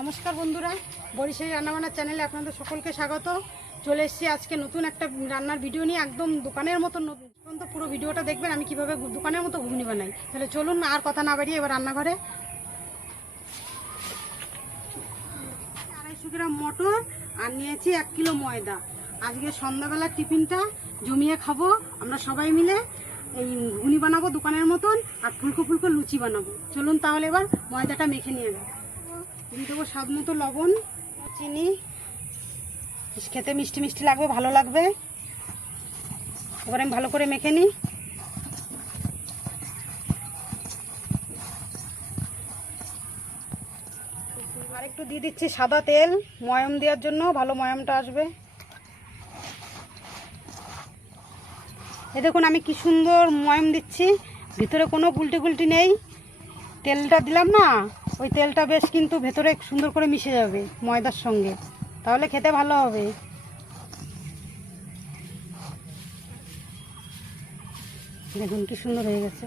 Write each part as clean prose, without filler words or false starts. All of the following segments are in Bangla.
নমস্কার বন্ধুরা, বরিশালী রান্নাবান্নার চ্যানেলে আপনাদের সকলকে স্বাগত। চলে এসেছি আজকে নতুন একটা রান্নার ভিডিও নিয়ে, একদম দোকানের মতো। নতুন তো পুরো ভিডিওটা দেখবেন আমি কিভাবে দোকানের মতো ঘুগনি বানাই। তাহলে চলুন, আর কথা না বাড়িয়ে এবার রান্নাঘরে। 250 গ্রাম মটর আর নিয়েছি 1 কিলো ময়দা। আজকে সন্ধ্যাবেলার টিফিনটা জমিয়ে খাবো আমরা সবাই মিলে। এই ঘুগনি বানাবো দোকানের মতন, আর ফুলকো ফুলকো লুচি বানাবো। চলুন তাহলে এবার ময়দাটা মেখে নিয়ে যাবো। দিয়ে দেবো স্বাদ মতো লবণ, চিনি। খেতে মিষ্টি মিষ্টি লাগবে, ভালো লাগবে। এবার আমি ভালো করে মেখে নিই। আর একটু দিয়ে দিচ্ছি সাদা তেল, ময়াম দেওয়ার জন্য, ভালো ময়ামটা আসবে। এই দেখুন আমি কি সুন্দর ময়াম দিচ্ছি, ভিতরে কোনো গুলটি গুলটি নেই। তেলটা দিলাম না, ওই তেলটা বেশ কিন্তু ভেতরে সুন্দর করে মিশে যাবে ময়দার সঙ্গে, তাহলে খেতে ভালো হবে। দেখুন কি সুন্দর হয়ে গেছে।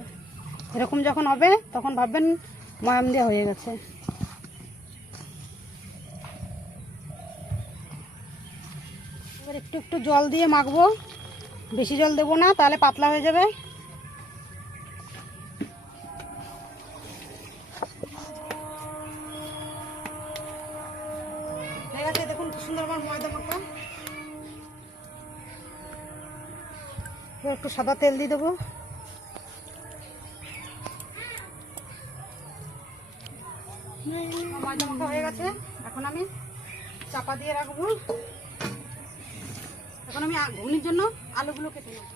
এরকম যখন হবে তখন ভাববেন ময়াম দেওয়া হয়ে গেছে। এবার একটু একটু জল দিয়ে মাখবো, বেশি জল দেবো না, তাহলে পাতলা হয়ে যাবে। দেখুন কি সুন্দর আমার ময়দা মাখা। একটু সাদা তেল দিয়ে দেবো। ময়দা মাখা হয়ে গেছে, এখন আমি চাপা দিয়ে রাখবো। এখন আমি ঘুগনির জন্য আলুগুলো কেটে নেব।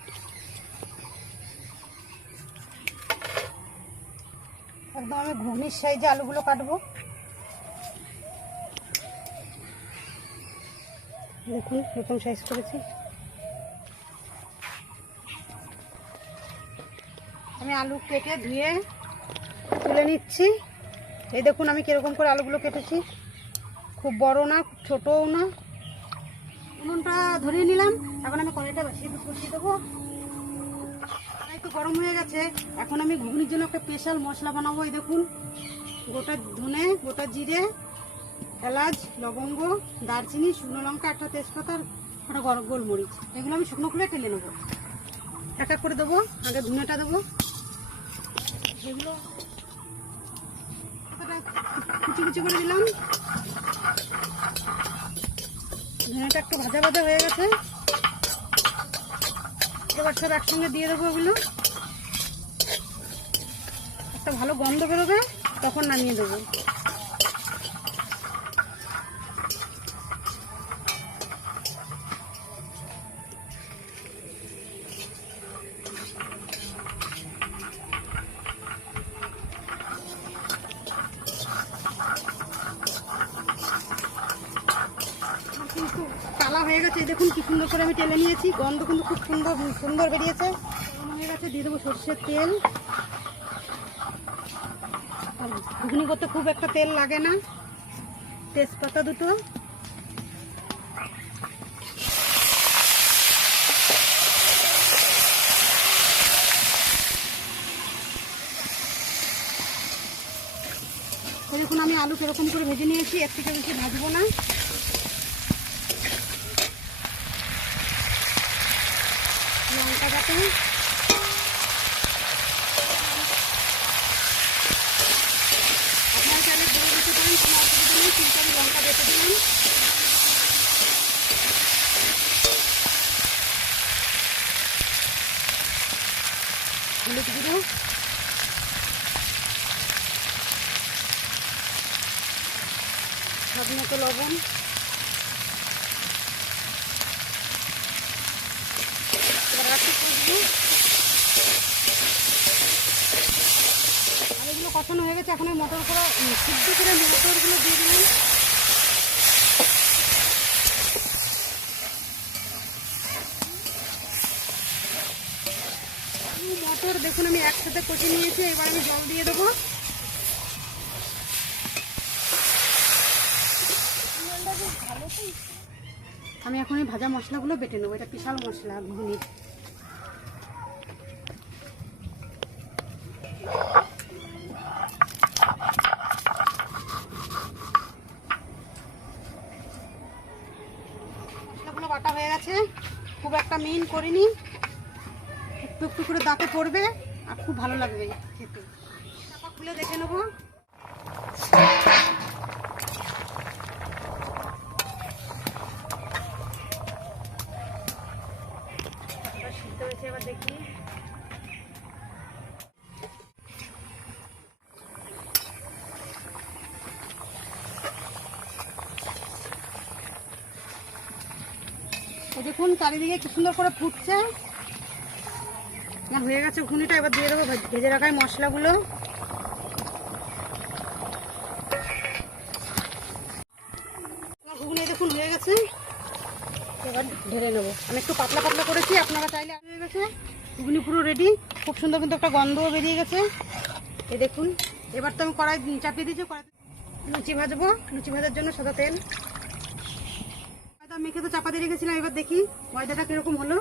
একদম আমি ঘুগনির সাইজে আলুগুলো কাটবো। দেখুন এরকম সাইজ করেছি। আমি আলু কেটে ধুয়ে তুলে নিচ্ছি। এই দেখুন আমি কিরকম করে আলুগুলো কেটেছি, খুব বড় না খুব ছোটও না। উনুনটা ধরিয়ে নিলাম, এখন আমি কড়াইটা বসিয়ে দেবো। একটু গরম হয়ে গেছে, এখন আমি ঘুগনির জন্য একটা স্পেশাল মশলা বানাবো। এই দেখুন, গোটা ধনে, গোটা জিরে, এলাচ, লবঙ্গ, দারচিনি, শুকনো লঙ্কা, একটা তেজপাতা, একটা গোলমরিচ, এগুলো আমি শুকনো করে টেলে নেবো। এক এক করে দেবো। আগে ধনেটা দেবো, এগুলো কুচি কুচি করে দিলাম। ধনেটা একটু ভাজা ভাজা হয়ে গেছে, এবার সব একসঙ্গে দিয়ে দেবো। ওগুলো একটা ভালো গন্ধ বেরোবে, তখন নামিয়ে দেবো। কিন্তু কালা হয়ে গেছে, দেখুন কি সুন্দর করে আমি টেলে নিয়েছি। গন্ধ কিন্তু খুব সুন্দর সুন্দর বেরিয়েছে। হয়ে গেছে, দিয়ে দেবো সর্ষের তেল। আর ঘুগনি করতে খুব একটা তেল লাগে না। তেজপাতা দুটো, দেখুন আমি আলু কিরকম করে ভেজে নিয়েছি, এর থেকে বেশি ভাজবো না। লঙ্কা বাটা, আপনারা চাইলে বড় দিতে পারেন, কোনো অসুবিধা নেই, কিন্তু আমি লঙ্কা বেটে দিলাম। হলুদ গুঁড়ো, স্বাদ মতো লবণ, এবার একটু কষবো। আলুগুলো কষানো হয়ে গেছে, এখন মটর করে সিদ্ধ করে মটরগুলো দিয়ে দিলাম। মটর দেখুন আমি একসাথে কষে নিয়েছি, এবার আমি জল দিয়ে দেবো। আমি এখন এই ভাজা মশলাগুলো বেটে নেবো, এটা স্পেশাল মশলা ঘুগনির। হয়ে গেছে, খুব একটা মিহিন করিনি, একটু একটু করে দাঁতে পড়বে আর খুব ভালো লাগবে খেতে। চাপা খুলে দেখে নেবো। সিদ্ধ হয়েছে, এবার দেখি। দেখুন চারিদিকে কি সুন্দর করে ফুটছে। হয়ে গেছে ঘুগনিটা, এবার দিয়ে দেবো ভেজে রাখা মশলাগুলো। ঘুগনি দেখুন হয়ে গেছে, এবার ঢেলে নেবো। আমি একটু পাতলা পাতলা করেছি, আপনারা চাইলে হয়ে গেছে। ঘুগনি পুরো রেডি, খুব সুন্দর কিন্তু একটা গন্ধও বেরিয়ে গেছে। এই দেখুন, এবার তো আমি কড়াই চাপিয়ে দিয়েছি। কড়াই লুচি ভাজবো, লুচি ভাজার জন্য সাদা তেল ময়দা মেখে তো চাপা দিয়ে রেখেছিলাম। এবার দেখি ময়দাটা কিরকম হলো।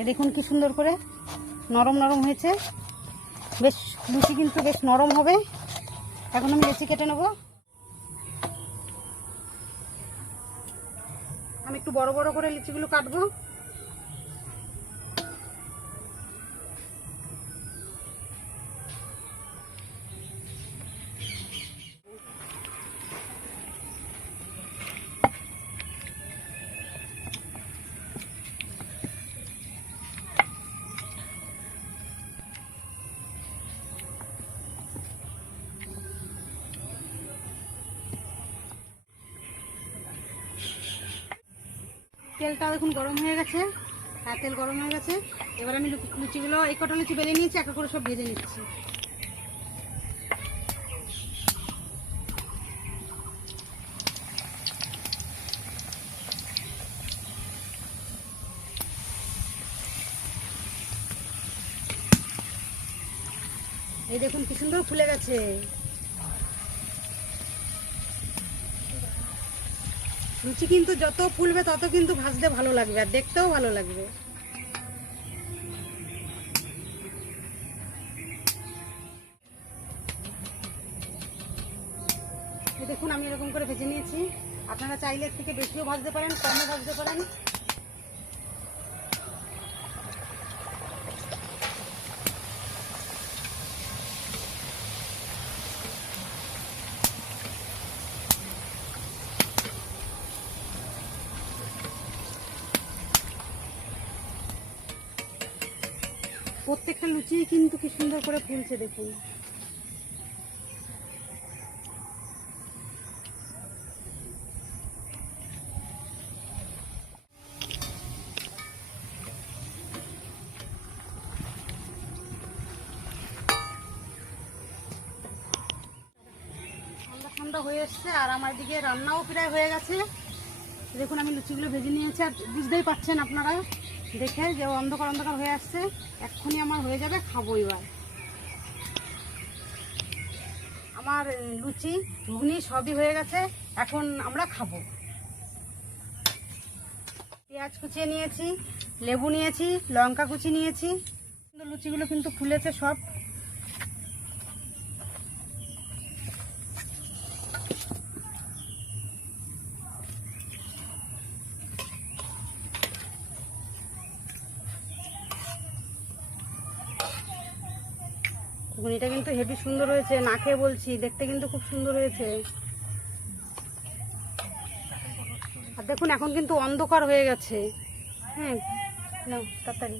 এই দেখুন কি সুন্দর করে নরম নরম হয়েছে, বেশ লুচি কিন্তু বেশ নরম হবে। এখন আমি লেচি কেটে নেব। আমি একটু বড় বড় করে লিচিগুলো কাটবো। তেলটা দেখুন গরম হয়ে গেছে। হ্যাঁ, তেল গরম হয়ে গেছে। এবার আমি লুচিগুলো, এই কটা লুচি বেলে নিয়েছি, একটা করে সব ভেজে নিচ্ছি। এই দেখুন কি সুন্দর ফুলে গেছে। লুচি কিন্তু যত ফুলবে তত কিন্তু ভাজতে ভালো লাগবে আর দেখতেও ভালো লাগবে। দেখুন আমি এরকম করে ভেজে নিয়েছি। আপনারা চাইলে এর থেকে বেশিও ভাজতে পারেন, কমও ভাজতে পারেন। প্রত্যেকটা লুচি কিন্তু কি সুন্দর করে ফুলছে দেখুন। ঠান্ডা হয়ে এসছে আর আমার দিকে রান্নাও প্রায় হয়ে গেছে। দেখুন আমি লুচিগুলো ভেজে নিয়েছি আর বুঝতেই পারছেন আপনারা দেখে যে অন্ধকার অন্ধকার হয়ে আসছে। এক্ষুনি আমার হয়ে যাবে, খাবো এবার। আমার লুচি ঘুগনি সবই হয়ে গেছে, এখন আমরা খাবো। পেঁয়াজ কুচিয়ে নিয়েছি, লেবু নিয়েছি, লঙ্কা কুচি নিয়েছি। লুচিগুলো কিন্তু ফুলেছে সব। ঘুগনিটা কিন্তু হেভি সুন্দর হয়েছে, না খেয়ে বলছি, দেখতে কিন্তু খুব সুন্দর হয়েছে। আর দেখুন এখন কিন্তু অন্ধকার হয়ে গেছে। হ্যাঁ, নাও তাড়াতাড়ি।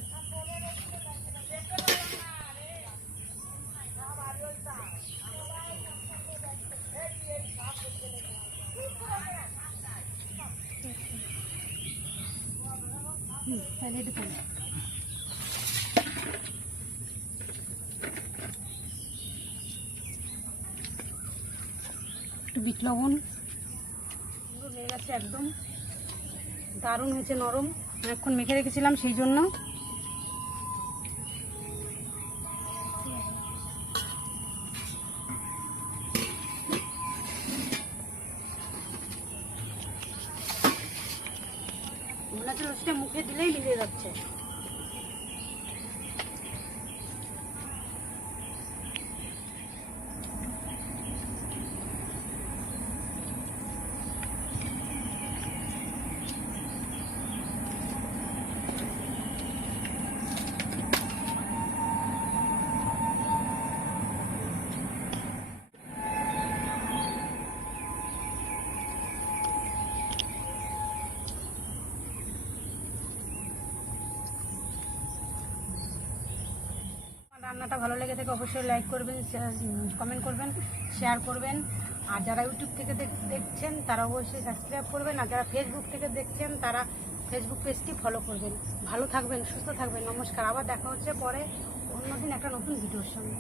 একটু বিট লবণ হয়ে গেছে, একদম দারুণ হয়েছে, নরম। অনেকক্ষণ মেখে রেখেছিলাম সেই জন্য। মনে হচ্ছে লুচিটা মুখে দিলেই মিলিয়ে যাচ্ছে। রান্নাটা ভালো লেগে থাকে অবশ্যই লাইক করবেন, কমেন্ট করবেন, শেয়ার করবেন। আর যারা ইউটিউব থেকে দেখছেন তারা অবশ্যই সাবস্ক্রাইব করবেন, আর যারা ফেসবুক থেকে দেখছেন তারা ফেসবুক পেজটি ফলো করবেন। ভালো থাকবেন, সুস্থ থাকবেন, নমস্কার। আবার দেখা হচ্ছে পরে অন্যদিন একটা নতুন ভিডিওর সঙ্গে।